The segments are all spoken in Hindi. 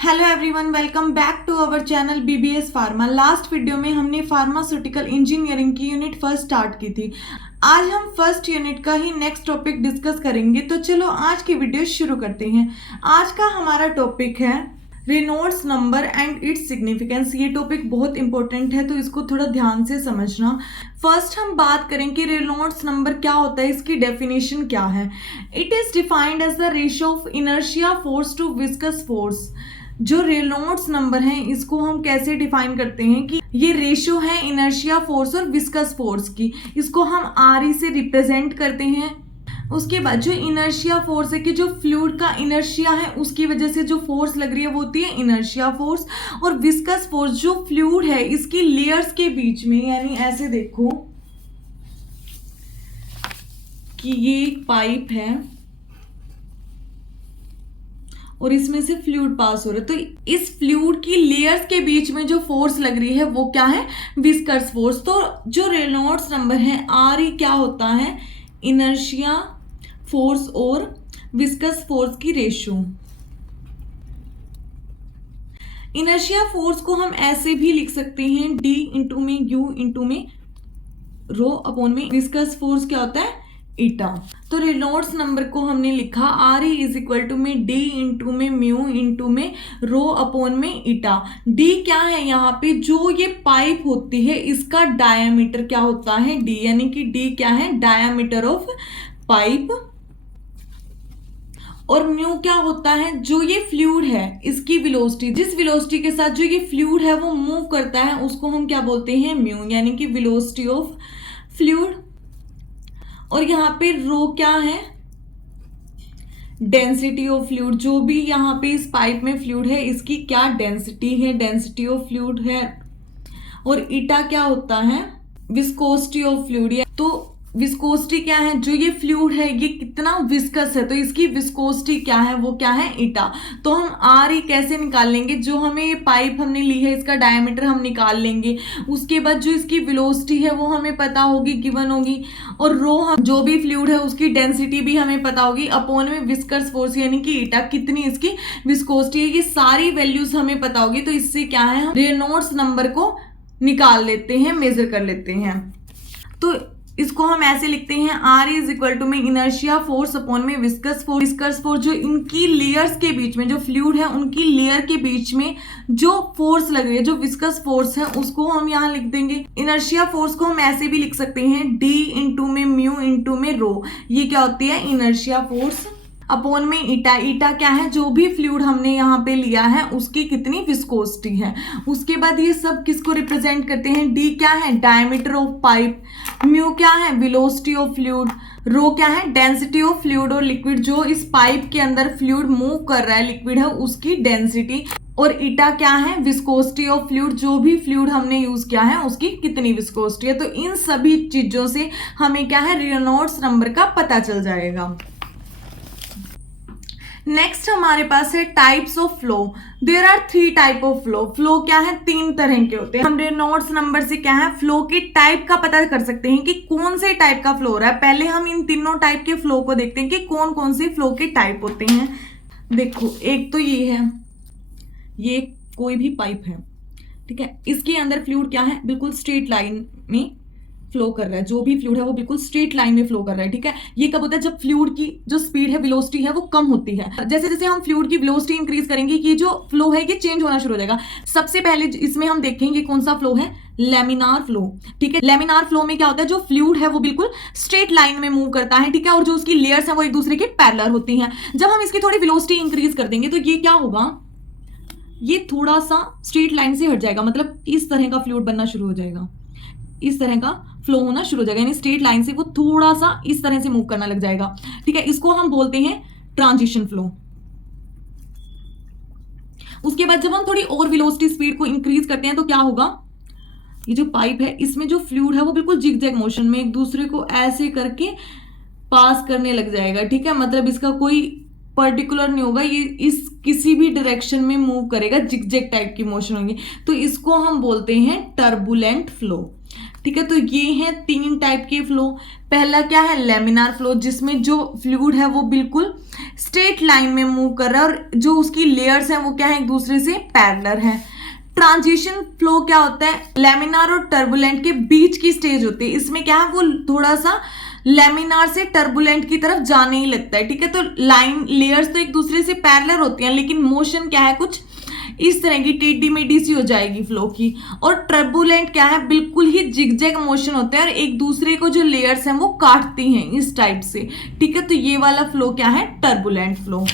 Hello everyone, welcome back to our channel BBS pharma. Last video में हमने फार्मास्यूटिकल इंजीनियरिंग की यूनिट फर्स्ट स्टार्ट की थी। आज हम फर्स्ट यूनिट का ही नेक्स्ट टॉपिक डिस्कस करेंगे। तो चलो आज की वीडियो शुरू करते हैं। आज का हमारा टॉपिक है Reynolds number and its significance. ये टॉपिक बहुत इंपॉर्टेंट है, तो इसको थोड़ा ध्यान से समझना। फर्स्ट हम बात करें कि रेनॉल्ड्स नंबर क्या होता है, इसकी डेफिनेशन क्या है। It is defined as the ratio of inertia force to viscous force. जो रेनॉल्ड्स नंबर है इसको हम कैसे डिफाइन करते हैं कि ये रेशियो है इनर्शिया फोर्स और विस्कस फोर्स की। इसको हम आर से रिप्रेजेंट करते हैं। उसके बाद जो इनर्शिया फोर्स है कि जो फ्लूइड का इनर्शिया है उसकी वजह से जो फोर्स लग रही है वो होती है इनर्शिया फोर्स। और विस्कस फोर्स जो फ्लूइड है इसकी लेयर्स के बीच में, यानी ऐसे देखो कि ये एक पाइप है और इसमें से फ्लूइड पास हो रहा है, तो इस फ्लूइड की लेयर्स के बीच में जो फोर्स लग रही है वो क्या है, विस्कस फोर्स। तो जो रेनॉल्ड्स नंबर है आर ई क्या होता है, इनर्शिया फोर्स और विस्कस फोर्स की रेशियो। इनर्शिया फोर्स को हम ऐसे भी लिख सकते हैं डी इंटू में यू इंटू में रो अपॉन में विस्कस फोर्स क्या होता है, ईटा। तो रेनॉल्ड्स नंबर को हमने लिखा R E is equal to में डी इंटू में म्यू इंटू में रो अपॉन में ईटा। डी क्या है, यहाँ पे जो ये पाइप होती है इसका डायामीटर क्या होता है, डी, यानी कि डी क्या है, डायामीटर ऑफ पाइप। और म्यू क्या होता है, जो ये फ्लूइड है इसकी वेलोसिटी, जिस वेलोसिटी के साथ जो ये फ्लूइड है वो मूव करता है उसको हम क्या बोलते हैं, म्यू, यानी कि वेलोसिटी ऑफ फ्लूइड। और यहाँ पे रो क्या है, डेंसिटी ऑफ फ्लूइड। जो भी यहाँ पे इस पाइप में फ्लूइड है इसकी क्या डेंसिटी है, डेंसिटी ऑफ फ्लूइड है। और ईटा क्या होता है, विस्कोसिटी ऑफ फ्लूइड। तो विस्कोसिटी क्या है, जो ये फ्लूइड है ये कितना विस्कस है तो इसकी विस्कोसिटी क्या है, वो क्या है, ईटा। तो हम आर ई कैसे निकाल लेंगे, जो हमें ये पाइप हमने ली है इसका डायमीटर हम निकाल लेंगे। उसके बाद जो इसकी वेलोसिटी है वो हमें पता होगी, गिवन होगी। और रो हम जो भी फ्लूइड है उसकी डेंसिटी भी हमें पता होगी, अपॉन में विस्कस फोर्स यानी कि ईटा, कितनी इसकी विस्कोसिटी है, ये सारी वैल्यूज हमें पता होगी। तो इससे क्या है, हम रेनॉल्ड्स नंबर को निकाल लेते हैं, मेजर कर लेते हैं। तो इसको हम ऐसे लिखते हैं आर इज इक्वल टू में इनर्शिया फोर्स अपॉन में विस्कस फोर्स। विस्कस फोर्स जो इनकी लेयर्स के बीच में, जो फ्लूइड है उनकी लेयर के बीच में जो फोर्स लग रही है, जो विस्कस फोर्स है उसको हम यहाँ लिख देंगे। इनर्शिया फोर्स को हम ऐसे भी लिख सकते हैं डी इंटू में म्यू इंटू में रो। ये क्या होती है, इनर्शिया फोर्स अपॉन में ईटा। ईटा क्या है, जो भी फ्लूइड हमने यहाँ पे लिया है उसकी कितनी विस्कोसिटी है। उसके बाद ये सब किसको रिप्रेजेंट करते हैं, डी क्या है, डायमीटर ऑफ पाइप, म्यू क्या है, वेलोसिटी ऑफ फ्लूइड, रो क्या है, डेंसिटी ऑफ फ्लूइड और लिक्विड, जो इस पाइप के अंदर फ्लूइड मूव कर रहा है, लिक्विड है, उसकी डेंसिटी। और ईटा क्या है, विस्कोसिटी ऑफ फ्लूइड, जो भी फ्लूइड हमने यूज किया है उसकी कितनी विस्कोसिटी है। तो इन सभी चीजों से हमें क्या है, रेनॉल्ड्स नंबर का पता चल जाएगा। नेक्स्ट हमारे पास है types of flow. There are 3 type of flow. Flow क्या है, 3 तरह के होते हैं। हम रेनॉल्ड्स नंबर से क्या है, फ्लो के टाइप का पता कर सकते हैं कि कौन से टाइप का फ्लो हो रहा है। पहले हम इन तीनों टाइप के फ्लो को देखते हैं कि कौन कौन से फ्लो के टाइप होते हैं। देखो, एक तो ये है, ये कोई भी पाइप है, ठीक है, इसके अंदर फ्लूइड क्या है, बिल्कुल स्ट्रेट लाइन में फ्लो कर रहा है। जो भी फ्लूइड है वो बिल्कुल स्ट्रेट लाइन में फ्लो कर रहा है, ठीक है। ये कब होता है, जब फ्लूइड की जो स्पीड है, वेलोसिटी है, वो कम होती है। जैसे जैसे हम फ्लूइड की वेलोसिटी इंक्रीज करेंगे कि जो फ्लो है ये चेंज होना शुरू हो जाएगा। सबसे पहले इसमें हम देखेंगे कौन सा फ्लो है, लेमिनार फ्लो, ठीक है। लेमिनार फ्लो में क्या होता है, जो फ्लूइड है वो बिल्कुल स्ट्रेट लाइन में मूव करता है, ठीक है, और जो उसकी लेयर्स है वो एक दूसरे के पैरेलल होती हैं। जब हम इसकी थोड़ी वेलोसिटी इंक्रीज कर देंगे तो ये क्या होगा, ये थोड़ा सा स्ट्रेट लाइन से हट जाएगा, मतलब इस तरह का फ्लूइड बनना शुरू हो जाएगा, इस तरह का फ्लो होना शुरू हो जाएगा, यानी स्ट्रेट लाइन से वो थोड़ा सा इस तरह से मूव करना लग जाएगा, ठीक है। इसको हम बोलते हैं ट्रांजिशन फ्लो। उसके बाद जब हम थोड़ी और वेलोसिटी स्पीड को इंक्रीज करते हैं तो क्या होगा, ये जो पाइप है इसमें जो फ्लूइड है वो बिल्कुल जिगजैग मोशन में एक दूसरे को ऐसे करके पास करने लग जाएगा, ठीक है। मतलब इसका कोई पर्टिकुलर नहीं होगा, ये इस किसी भी डायरेक्शन में मूव करेगा, जिगजैग टाइप की मोशन होगी। तो इसको हम बोलते हैं टर्बुलेंट फ्लो। ठीक है, तो ये हैं 3 टाइप के फ्लो। पहला क्या है, लेमिनार फ्लो, जिसमें जो फ्लूइड है वो बिल्कुल स्ट्रेट लाइन में मूव कर रहा है और जो उसकी लेयर्स हैं वो क्या है, एक दूसरे से पैरेलल है। ट्रांजिशन फ्लो क्या होता है, लेमिनार और टर्बुलेंट के बीच की स्टेज होती है। इसमें क्या है, वो थोड़ा सा लेमिनार से टर्बुलेंट की तरफ जाने ही लगता है। ठीक है, तो लाइन लेयर्स तो एक दूसरे से पैरेलल होती हैं, लेकिन मोशन क्या है, कुछ इस तरह की टेढ़ी मेढ़ी सी हो जाएगी फ्लो की। और टर्बुलेंट क्या है, बिल्कुल ही जिगजैग मोशन होते हैं और एक दूसरे को जो लेयर्स हैं वो काटती हैं इस टाइप से। ठीक है, तो ये वाला फ्लो क्या है, टर्बुलेंट फ्लो।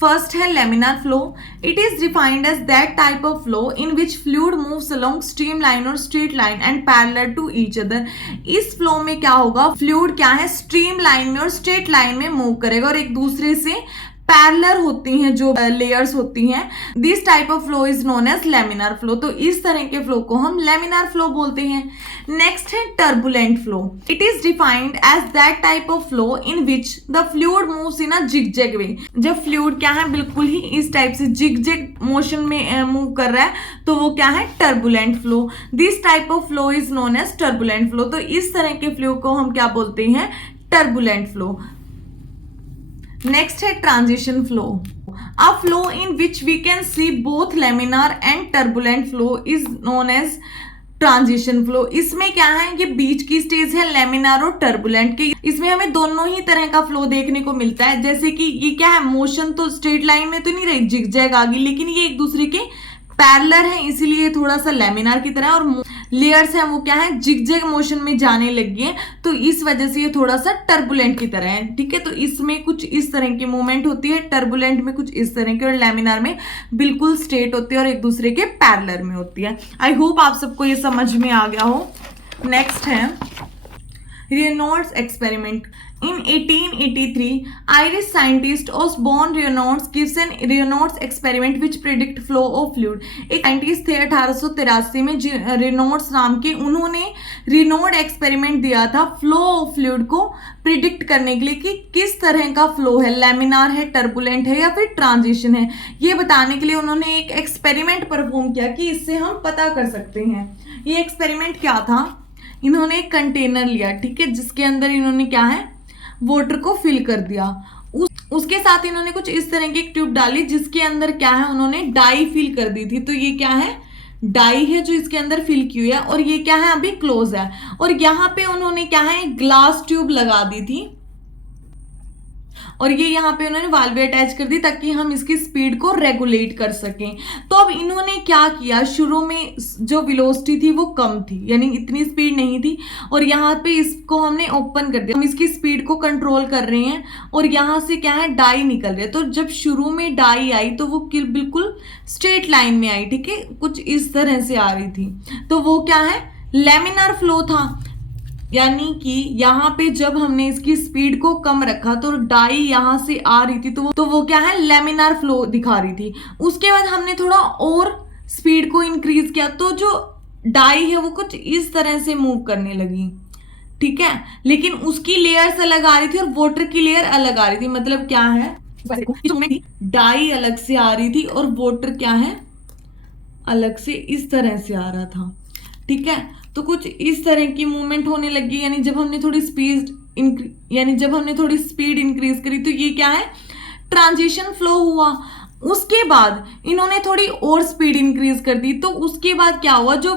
फर्स्ट है laminar flow. It is defined as that type of flow in which fluid moves along stream line और straight line and parallel to each other. इस फ्लो में क्या होगा, फ्लूइड क्या है, स्ट्रीम लाइन में और स्ट्रेट लाइन में मूव करेगा और एक दूसरे से पैरेलल होती हैं जो लेयर्स होती हैं। This type of flow is known as laminar flow. तो इस तरह के फ्लो को हम लेमिनार फ्लो बोलते हैं। नेक्स्ट है turbulent flow. It is defined as that type of flow in which the fluid moves in a zigzag way. जब फ्लूइड क्या है, बिल्कुल ही इस टाइप से जिगजैग मोशन में मूव कर रहा है, तो वो क्या है, turbulent flow. This type of flow is known as turbulent flow. तो इस तरह के फ्लो को हम क्या बोलते हैं, टर्बुलेंट फ्लो। नेक्स्ट है transition flow. A flow in which we can see both laminar and turbulent flow is known as transition flow. इसमें क्या है, ये बीच की स्टेज है लेमिनार और टर्बुलेंट के। इसमें हमें दोनों ही तरह का फ्लो देखने को मिलता है। जैसे कि ये क्या है, मोशन तो स्ट्रेट लाइन में तो नहीं रही, जिगजैग आ गई, लेकिन ये एक दूसरे के पैरेलल है, इसीलिए थोड़ा सा लेमिनार की तरह। और लेयर्स हैं वो क्या है, जिगजैग मोशन में जाने लगी है, तो इस वजह से ये थोड़ा सा टर्बुलेंट की तरह है। ठीक है, तो इसमें कुछ इस तरह की मूवमेंट होती है, टर्बुलेंट में कुछ इस तरह की, और लेमिनार में बिल्कुल स्ट्रेट होती है और एक दूसरे के पैरेलल में होती है। आई होप आप सबको ये समझ में आ गया हो। नेक्स्ट है Reynolds experiment. In 1883, Irish scientist Osborne Reynolds gives an Reynolds experiment which predict flow of fluid। एक साइंटिस्ट थे 1883 में रेनॉल्ड्स नाम के, उन्होंने रेनॉल्ड एक्सपेरिमेंट दिया था फ्लो ऑफ फ्लूइड को प्रिडिक्ट करने के लिए कि किस तरह का फ्लो है, लेमिनार है, टर्बुलेंट है या फिर ट्रांजिशन है। ये बताने के लिए उन्होंने एक एक्सपेरिमेंट परफॉर्म किया कि इससे हम पता कर सकते हैं। ये एक्सपेरिमेंट क्या था, इन्होंने एक कंटेनर लिया, ठीक है, जिसके अंदर इन्होंने क्या है, वाटर को फिल कर दिया। उसके साथ इन्होंने कुछ इस तरह की एक ट्यूब डाली जिसके अंदर क्या है, उन्होंने डाई फिल कर दी थी। तो ये क्या है, डाई है जो इसके अंदर फिल की हुई है, और ये क्या है, अभी क्लोज है। और यहाँ पे उन्होंने क्या है, ग्लास ट्यूब लगा दी थी और ये यहाँ पे उन्होंने वाल्व अटैच कर दी ताकि हम इसकी स्पीड को रेगुलेट कर सकें। तो अब इन्होंने क्या किया, शुरू में जो वेलोसिटी थी वो कम थी, यानी इतनी स्पीड नहीं थी, और यहाँ पे इसको हमने ओपन कर दिया, हम इसकी स्पीड को कंट्रोल कर रहे हैं और यहाँ से क्या है, डाई निकल रही है। तो जब शुरू में डाई आई तो वो बिल्कुल स्ट्रेट लाइन में आई, ठीक है, कुछ इस तरह से आ रही थी, तो वो क्या है, लेमिनार फ्लो था। यानी कि यहाँ पे जब हमने इसकी स्पीड को कम रखा तो डाई यहाँ से आ रही थी, तो वो क्या है, लेमिनार फ्लो दिखा रही थी। उसके बाद हमने थोड़ा और स्पीड को इंक्रीज किया तो जो डाई है वो कुछ इस तरह से मूव करने लगी, ठीक है, लेकिन उसकी लेयर्स अलग आ रही थी और वाटर की लेयर अलग आ रही थी। मतलब क्या है, डाई अलग से आ रही थी और वाटर क्या है, अलग से इस तरह से आ रहा था, ठीक है। तो कुछ इस तरह की मूवमेंट होने लगी, यानी जब हमने थोड़ी स्पीड इंक्रीज करी तो ये क्या है, ट्रांजिशन फ्लो हुआ। उसके बाद इन्होंने थोड़ी और स्पीड इंक्रीज कर दी, तो उसके बाद क्या हुआ, जो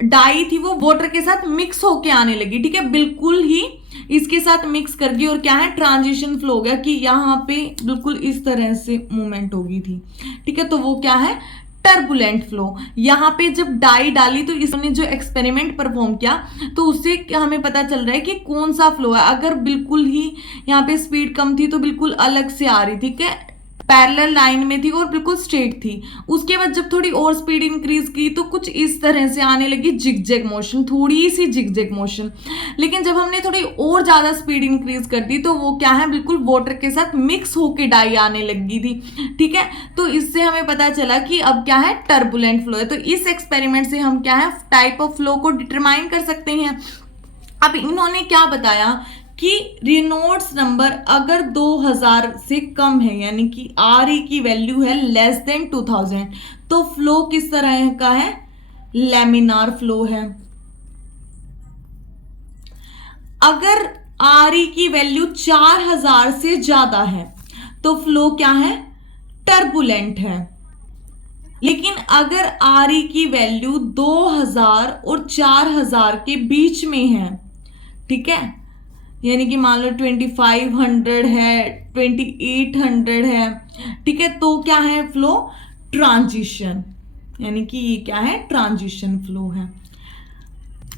डाई थी वो वाटर के साथ मिक्स होके आने लगी, ठीक है, बिल्कुल ही इसके साथ मिक्स कर गई और क्या है, ट्रांजिशन फ्लो हो गया कि यहाँ पे बिल्कुल इस तरह से मूवमेंट हो गई थी, ठीक है। तो वो क्या है, टर्बुलेंट फ्लो। यहाँ पे जब डाई डाली तो इसने जो एक्सपेरिमेंट परफॉर्म किया तो उससे हमें पता चल रहा है कि कौन सा फ्लो है। अगर बिल्कुल ही यहाँ पे स्पीड कम थी तो बिल्कुल अलग से आ रही थी, ठीक है, पैरेलल लाइन में थी और बिल्कुल स्ट्रेट थी। उसके बाद जब थोड़ी और स्पीड इंक्रीज की तो कुछ इस तरह से आने लगी, जिगजैग मोशन, थोड़ी सी जिगजैग मोशन। लेकिन जब हमने थोड़ी और ज्यादा स्पीड इंक्रीज कर दी तो वो क्या है, बिल्कुल वाटर के साथ मिक्स होके डाई आने लगी थी, ठीक है। तो इससे हमें पता चला कि अब क्या है, टर्बुलेंट फ्लो है। तो इस एक्सपेरिमेंट से हम क्या है, टाइप ऑफ फ्लो को डिटरमाइन कर सकते हैं। अब इन्होंने क्या बताया कि रेनॉल्ड्स नंबर अगर 2000 से कम है, यानी कि आर ई की वैल्यू है लेस देन 2000, तो फ्लो किस तरह का है, लेमिनार फ्लो है। अगर RE की वैल्यू 4000 से ज्यादा है तो फ्लो क्या है, टर्बुलेंट है। लेकिन अगर RE की वैल्यू 2000 और 4000 के बीच में है, ठीक है, यानी कि मान लो 2500 है, 2800 है, ठीक है, तो क्या है फ्लो, ट्रांजिशन, यानी कि ये क्या है, ट्रांजिशन फ्लो है।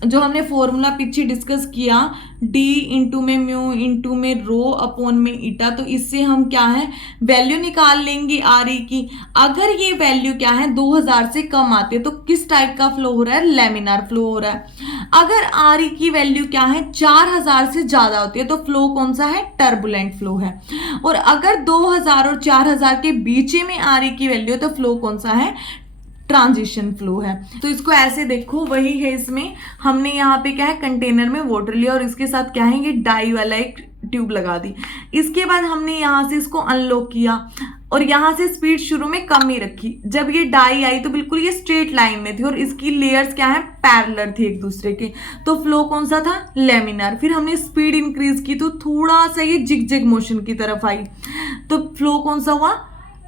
जो हमने फॉर्मूला पीछे डिस्कस किया, D इंटू में म्यू इंटू में रो अपॉन में ईटा, तो इससे हम क्या है वैल्यू निकाल लेंगे RE की। अगर ये वैल्यू क्या है 2000 से कम आती है तो किस टाइप का फ्लो हो रहा है, लेमिनार फ्लो हो रहा है। अगर RE की वैल्यू क्या है 4000 से ज्यादा होती है तो फ्लो कौन सा है, टर्बुलेंट फ्लो है। और अगर 2000 और 4000 के बीच में RE की वैल्यू है तो फ्लो कौन सा है, ट्रांजिशन फ्लो है। तो इसको ऐसे देखो, वही है, इसमें हमने यहाँ पे क्या है कंटेनर में वाटर लिया और इसके साथ क्या है ये डाई वाला एक ट्यूब लगा दी। इसके बाद हमने यहाँ से इसको अनलॉक किया और यहाँ से स्पीड शुरू में कम ही रखी। जब ये डाई आई तो बिल्कुल ये स्ट्रेट लाइन में थी और इसकी लेयर्स क्या है, पैरेलल थी एक दूसरे के, तो फ्लो कौन सा था, लेमिनार। फिर हमने स्पीड इंक्रीज की तो थोड़ा सा ये जिग मोशन की तरफ आई, तो फ्लो कौन सा हुआ,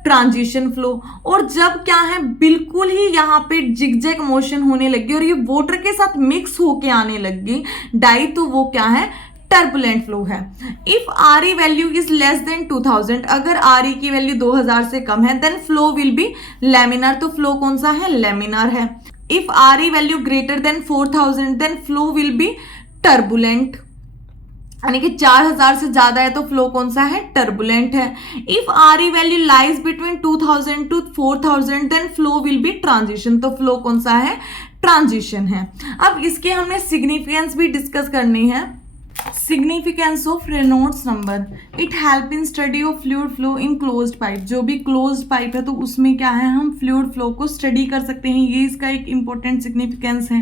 ट्रांजिशन फ्लो। और जब क्या है बिल्कुल ही यहाँ पे जिगजैग मोशन होने लगी और ये वाटर के साथ मिक्स होके आने लगी डाई, तो वो क्या है, टर्बुलेंट फ्लो है। If RE value is less than 2000, अगर RE की वैल्यू 2000 से कम है then flow will be laminar, तो फ्लो कौन सा है, लेमिनार है। If RE value greater than 4000 then flow will be turbulent, यानी कि 4000 से ज्यादा है तो फ्लो कौन सा है, टर्बुलेंट है। If RE value lies between 2000 to 4000 then flow will be transition, तो फ्लो कौन सा है, ट्रांजिशन है। अब इसके हमने सिग्निफिकेंस भी डिस्कस करनी है। Significance of Reynolds number, it help in study of fluid flow in closed pipe. जो भी क्लोज्ड पाइप है तो उसमें क्या है, हम फ्लूइड फ्लो को स्टडी कर सकते हैं, ये इसका एक इंपॉर्टेंट सिग्निफिकेंस है।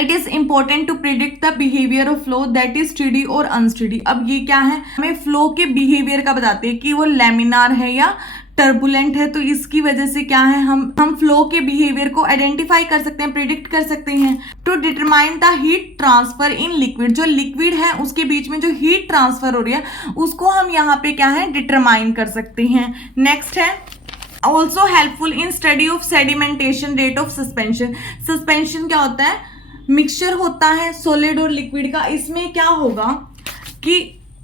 It is important to predict the behaviour of flow that is steady और अनस्टेडी। अब ये क्या है, हमें फ्लो के बिहेवियर का बताते हैं कि वो लेमिनार है या टर्बुलेंट है, तो इसकी वजह से क्या है, हम फ्लो के बिहेवियर को आइडेंटिफाई कर सकते हैं, प्रिडिक्ट कर सकते हैं। To determine the heat transfer in liquid, जो लिक्विड है उसके बीच में जो हीट ट्रांसफर हो रही है उसको हम यहाँ पे क्या है, डिटरमाइन कर सकते हैं। नेक्स्ट है also helpful in study of sedimentation rate of suspension. Suspension क्या होता है, मिक्सचर होता है सॉलिड और लिक्विड का। इसमें क्या होगा कि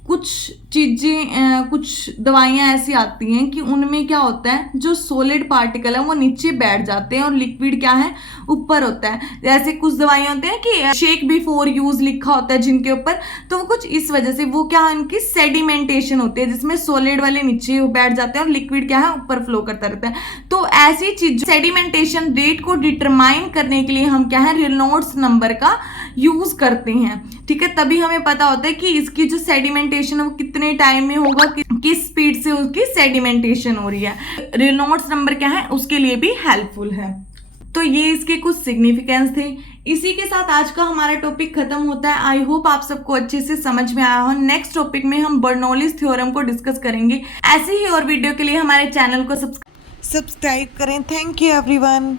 कुछ चीज़ें, कुछ दवाइयाँ ऐसी आती हैं कि उनमें क्या होता है, जो सॉलिड पार्टिकल है वो नीचे बैठ जाते हैं और लिक्विड क्या है ऊपर होता है। जैसे कुछ दवाइयाँ होती हैं कि शेक बिफोर यूज लिखा होता है जिनके ऊपर, तो वो कुछ इस वजह से वो क्या है, इनकी सेडिमेंटेशन होती है जिसमें सॉलिड वाले नीचे बैठ जाते हैं और लिक्विड क्या है ऊपर फ्लो करता रहता है। तो ऐसी चीज सेडिमेंटेशन रेट को डिटरमाइन करने के लिए हम क्या है, रेनॉल्ड्स नंबर का यूज करते हैं, ठीक है। तभी हमें पता होता है कि इसकी जो सेडिमेंटेशन है वो कितने टाइम में होगा, किस स्पीड से उसकी सेडिमेंटेशन हो रही है। रेनॉल्ड्स नंबर क्या है, उसके लिए भी हेल्पफुल है। तो ये इसके कुछ सिग्निफिकेंस थे। इसी के साथ आज का हमारा टॉपिक खत्म होता है। आई होप आप सबको अच्छे से समझ में आया हो। नेक्स्ट टॉपिक में हम बर्नौलीज थ्योरम को डिस्कस करेंगे। ऐसे ही और वीडियो के लिए हमारे चैनल को सब्सक्राइब करें। Thank you everyone.